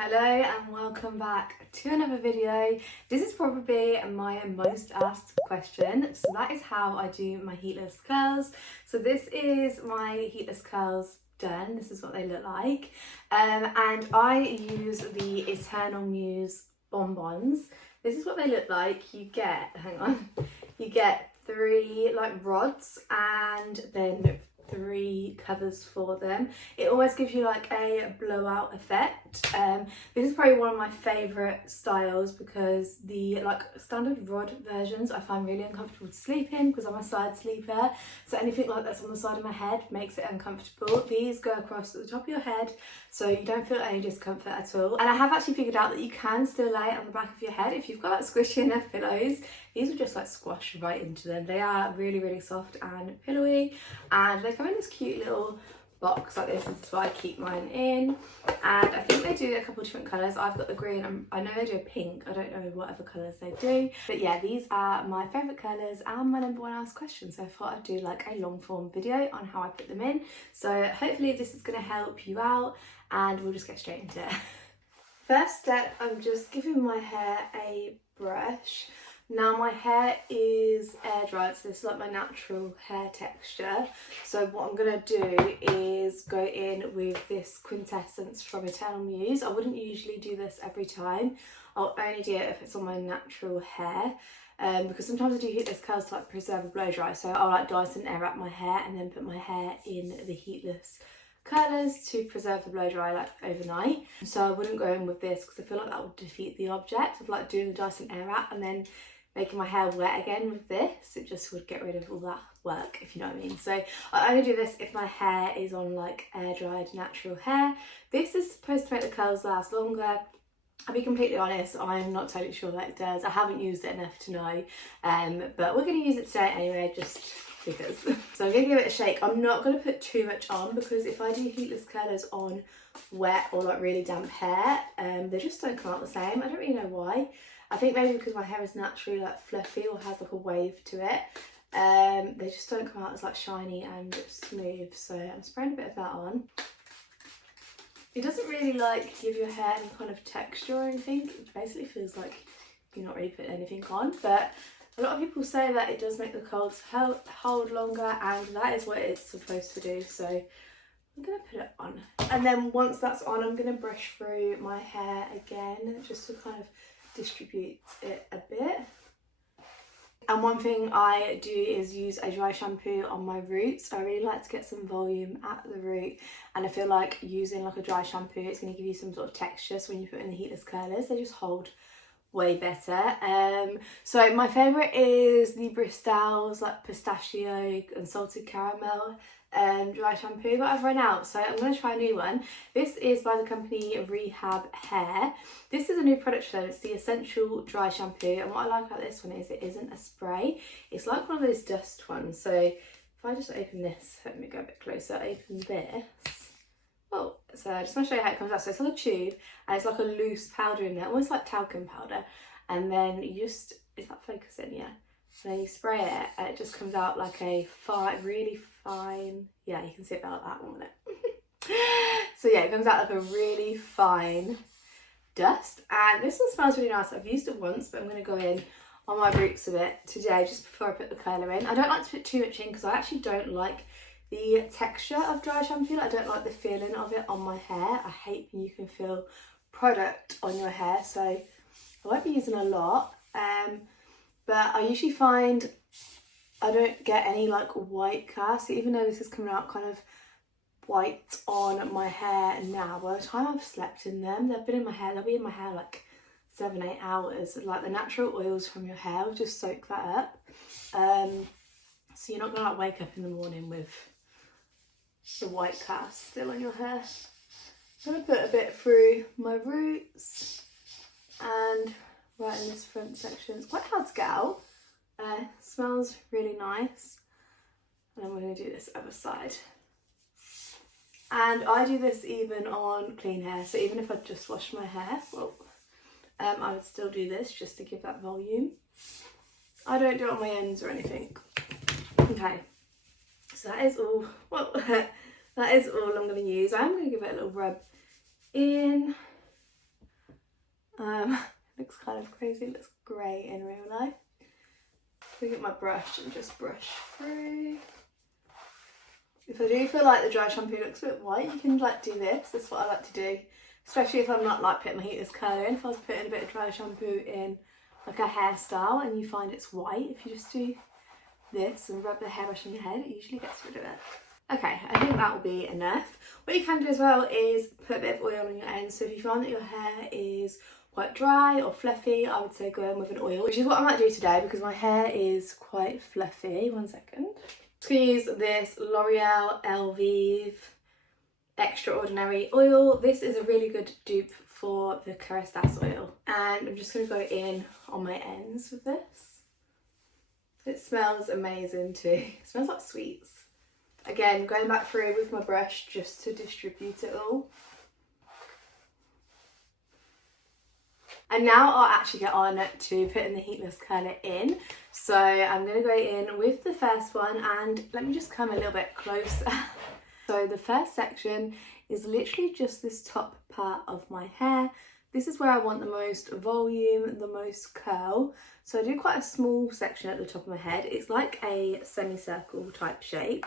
Hello and welcome back to another video. This is probably my most asked question. So that is how I do my heatless curls. So this is my heatless curls done. This is what they look like. And I use the Eternal Muse Bun Bons. This is what they look like. You get, you get 3 like rods and then 3 covers for them. It always gives you like a blowout effect. This is probably one of my favourite styles because the like standard rod versions I find really uncomfortable to sleep in because I'm a side sleeper, so anything like that's on the side of my head makes it uncomfortable. These go across at the top of your head so you don't feel any discomfort at all, and I have actually figured out that you can still lay it on the back of your head if you've got like squishy enough pillows. These will just like squash right into them. They are really soft and pillowy, and they come in this cute little box like this. This is what I keep mine in, and I think they do a couple of different colours. I've got the green, I know they do a pink, I don't know what other colours they do, but yeah, these are my favourite colours and my number one asked question, so I thought I'd do like a long form video on how I put them in. So hopefully this is going to help you out and we'll just get straight into it. First step, I'm just giving my hair a brush. Now my hair is air dried, so this is like my natural hair texture. So what I'm going to do is go in with this quintessence from Eternal Muse. I wouldn't usually do this every time. I'll only do it if it's on my natural hair. Because sometimes I do heatless curls to like preserve a blow dry. So I'll like Dyson air wrap my hair and then put my hair in the heatless curlers to preserve the blow dry like overnight. So I wouldn't go in with this because I feel like that would defeat the object of like doing the Dyson air wrap and then making my hair wet again with this. It just would get rid of all that work, if you know what I mean. So I only do this if my hair is on like air dried natural hair. This is supposed to make the curls last longer. I'll be completely honest, I'm not totally sure that it does. I haven't used it enough to know, but we're going to use it today anyway, just because. So I'm going to give it a shake. I'm not going to put too much on because if I do heatless curlers on wet or like really damp hair, they just don't come out the same. I don't really know why. I think maybe because my hair is naturally like fluffy or has like a wave to it. They just don't come out as like shiny and smooth. So I'm spraying a bit of that on. It doesn't really like give your hair any kind of texture or anything. It basically feels like you're not really putting anything on. But a lot of people say that it does make the curls hold longer, and that is what it's supposed to do. So I'm going to put it on. And then once that's on, I'm going to brush through my hair again just to kind of distribute it a bit. And one thing I do is use a dry shampoo on my roots. I really like to get some volume at the root, and I feel like using like a dry shampoo, it's going to give you some sort of texture, so when you put in the heatless curlers they just hold way better. So my favourite is the Bristol's like pistachio and salted caramel dry shampoo, but I've run out, so I'm going to try a new one. This is by the company Rehab Hair. This is a new product for them. It's the Essential Dry Shampoo, and what I like about this one is it isn't a spray. It's like one of those dust ones. So if I just open this, let me go a bit closer, open this. Oh, so I just want to show you how it comes out. So it's like a tube and it's like a loose powder in there, almost like talcum powder, and then you just, is that focusing? Yeah. So you spray it and it just comes out like a really fine, yeah, you can see it like that, won't it? So yeah, it comes out like a really fine dust, and this one smells really nice. I've used it once, but I'm going to go in on my roots a bit today just before I put the curler in. I don't like to put too much in because I actually don't like the texture of dry shampoo. I don't like the feeling of it on my hair. I hate when you can feel product on your hair, so I won't be using a lot. But I usually find I don't get any like white cast, even though this is coming out kind of white on my hair now. By the time I've slept in them, they'll be in my hair like 7-8 hours. Like the natural oils from your hair will just soak that up. So you're not gonna like wake up in the morning with the white cast still on your hair. I'm gonna put a bit through my roots and right in this front section. It's quite hard to get out. Smells really nice. And then we're going to do this other side. And I do this even on clean hair. So even if I just wash my hair, well, I would still do this just to give that volume. I don't do it on my ends or anything. Okay. So that is all. Well, that is all I'm going to use. I'm going to give it a little rub in Looks kind of crazy, it looks grey in real life. I'll get my brush and just brush through. If I do feel like the dry shampoo looks a bit white, you can like do this. That's what I like to do, especially if I'm not like putting my heatless curler in. If I was putting a bit of dry shampoo in like a hairstyle and you find it's white, if you just do this and rub the hairbrush on your head, it usually gets rid of it. Okay, I think that will be enough. What you can do as well is put a bit of oil on your ends. So if you find that your hair is quite dry or fluffy, I would say go in with an oil, which is what I might do today because my hair is quite fluffy. One second. I'm going to use this L'Oreal Elvive Extraordinary Oil. This is a really good dupe for the Kerastase oil. And I'm just going to go in on my ends with this. It smells amazing too. It smells like sweets. Again, going back through with my brush just to distribute it all. And now I'll actually get on to putting the heatless curler in. So I'm going to go in with the first one, and let me just come a little bit closer. So the first section is literally just this top part of my hair. This is where I want the most volume, the most curl. So I do quite a small section at the top of my head. It's like a semicircle type shape.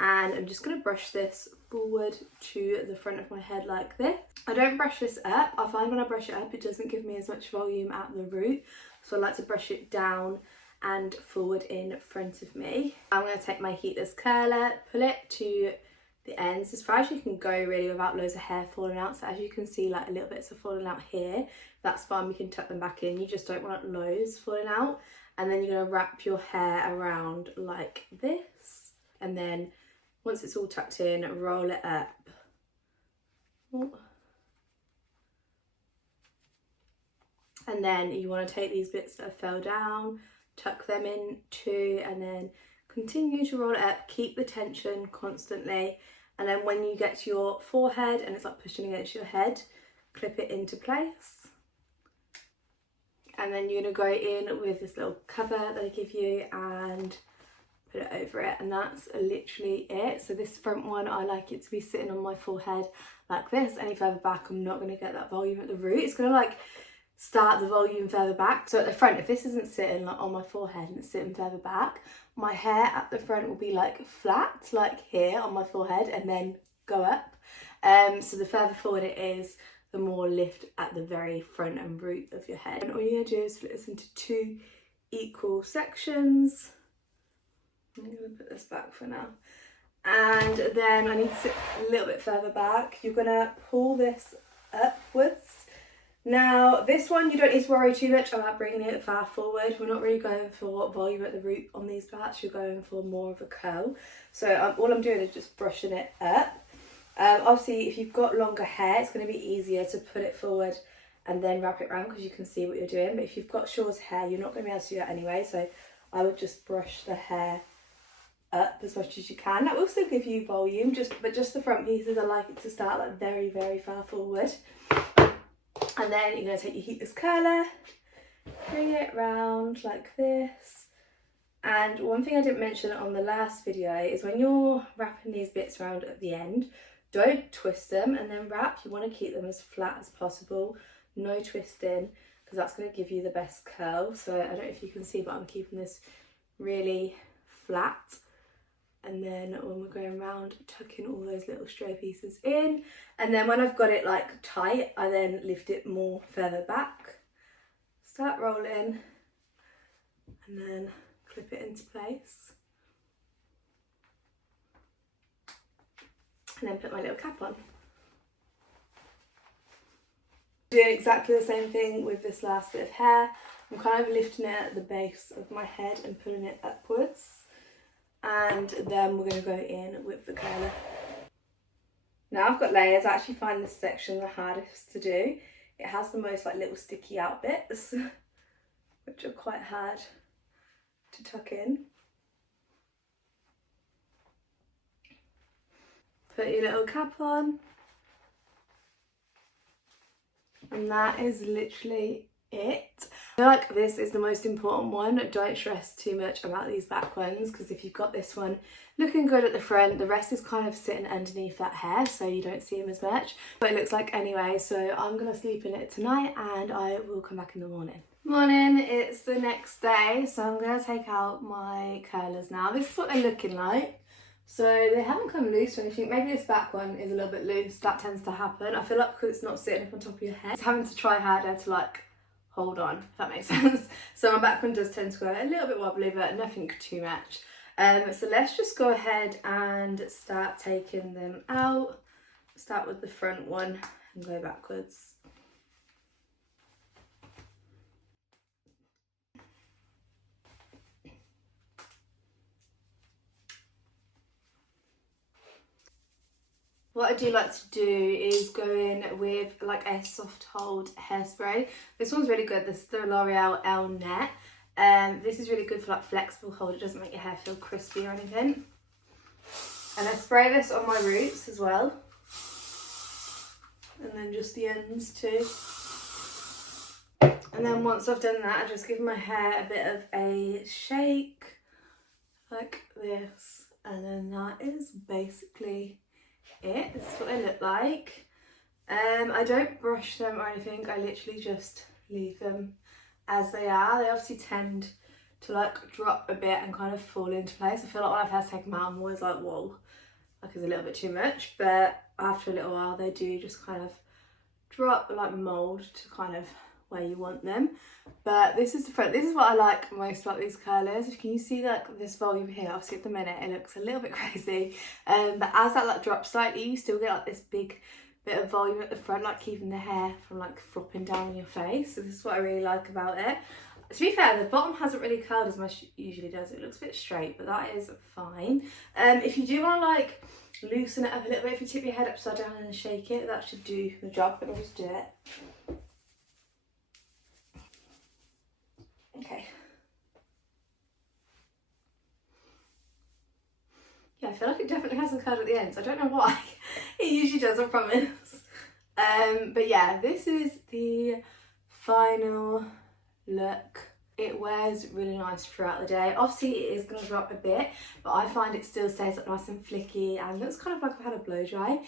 And I'm just going to brush this forward to the front of my head like this. I don't brush this up. I find when I brush it up, it doesn't give me as much volume at the root. So I like to brush it down and forward in front of me. I'm going to take my heatless curler, pull it to the ends as far as you can go really without loads of hair falling out. So as you can see, like a little bits are falling out here. That's fine, we can tuck them back in. You just don't want loads falling out. And then you're going to wrap your hair around like this. And then once it's all tucked in, roll it up. And then you want to take these bits that fell down, tuck them in too, and then continue to roll it up. Keep the tension constantly. And then when you get to your forehead and it's like pushing against your head, clip it into place. And then you're going to go in with this little cover that I give you and put it over it, and that's literally it. So this front one, I like it to be sitting on my forehead like this. Any further back, I'm not going to get that volume at the root. It's going to like start the volume further back. So at the front, if this isn't sitting like on my forehead and it's sitting further back, my hair at the front will be like flat, like here on my forehead, and then go up. So the further forward it is, the more lift at the very front and root of your head. And all you're going to do is split this into 2 equal sections. I'm going to put this back for now. And then I need to sit a little bit further back. You're going to pull this upwards. Now, this one, you don't need to worry too much about bringing it far forward. We're not really going for volume at the root on these parts. You're going for more of a curl. So all I'm doing is just brushing it up. Obviously, if you've got longer hair, it's going to be easier to put it forward and then wrap it around because you can see what you're doing. But if you've got short hair, you're not going to be able to do that anyway. So I would just brush the hair up as much as you can. That will still give you volume, but just the front pieces, I like it to start like very, very far forward. And then you're going to take your heatless curler, bring it round like this. And one thing I didn't mention on the last video is when you're wrapping these bits around at the end, don't twist them and then wrap. You want to keep them as flat as possible, no twisting, because that's going to give you the best curl. So I don't know if you can see, but I'm keeping this really flat. And then when we're going around, tucking all those little stray pieces in. And then when I've got it like tight, I then lift it more further back. Start rolling and then clip it into place. And then put my little cap on. Doing exactly the same thing with this last bit of hair. I'm kind of lifting it at the base of my head and pulling it upwards. And then we're going to go in with the curler. Now I've got layers. I actually find this section the hardest to do. It has the most like little sticky out bits, which are quite hard to tuck in. Put your little cap on. And that is literally it. I feel like this is the most important one. Don't stress too much about these back ones, because if you've got this one looking good at the front, the rest is kind of sitting underneath that hair, so you don't see them as much. But it looks like anyway, so I'm going to sleep in it tonight and I will come back in the morning. Morning, it's the next day, so I'm going to take out my curlers now. This is what they're looking like. So they haven't come loose or anything. Maybe this back one is a little bit loose. That tends to happen. I feel like because it's not sitting up on top of your head, it's having to try harder to like hold on, if that makes sense. So my back one does tend to go a little bit wobbly, but nothing too much. So let's just go ahead and start taking them out. Start with the front one and go backwards. What I do like to do is go in with like a soft hold hairspray. This one's really good. This is the L'Oreal El Net. This is really good for like flexible hold. It doesn't make your hair feel crispy or anything. And I spray this on my roots as well. And then just the ends too. And then once I've done that, I just give my hair a bit of a shake like this. And then that is basically it. This is what they look like. I don't brush them or anything. I literally just leave them as they are. They obviously tend to like drop a bit and kind of fall into place. I feel like when I've first taken them out, I'm always like, whoa, like it's a little bit too much. But after a little while, they do just kind of drop, like mold to kind of where you want them. But this is the front. This is what I like most about these curlers. Can you see like this volume here? Obviously at the minute it looks a little bit crazy, but as that like drops slightly, you still get like this big bit of volume at the front, like keeping the hair from like flopping down on your face. So this is what I really like about it. To be fair, the bottom hasn't really curled as much as it usually does. It looks a bit straight, but that is fine. If you do want to like loosen it up a little bit, if you tip your head upside down and shake it, that should do the job. Let me just do it. Okay. Yeah, I feel like it definitely hasn't curled at the ends. I don't know why. It usually does, I promise. But yeah, this is the final look. It wears really nice throughout the day. Obviously it is going to drop a bit, but I find it still stays up nice and flicky and looks kind of like I've had a blow dry.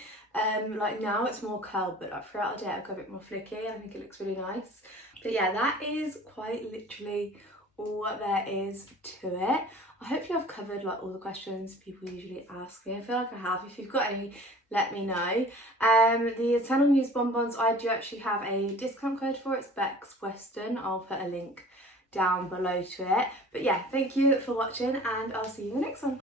Like now it's more curled, but like throughout the day I've got a bit more flicky and I think it looks really nice. But yeah, that is quite literally all there is to it. I hope I've covered like all the questions people usually ask me. I feel like I have. If you've got any, let me know. The Eternal Muse Bun Bons, I do actually have a discount code for it. It's Bex Western. I'll put a link down below to it. But yeah, thank you for watching and I'll see you in the next one.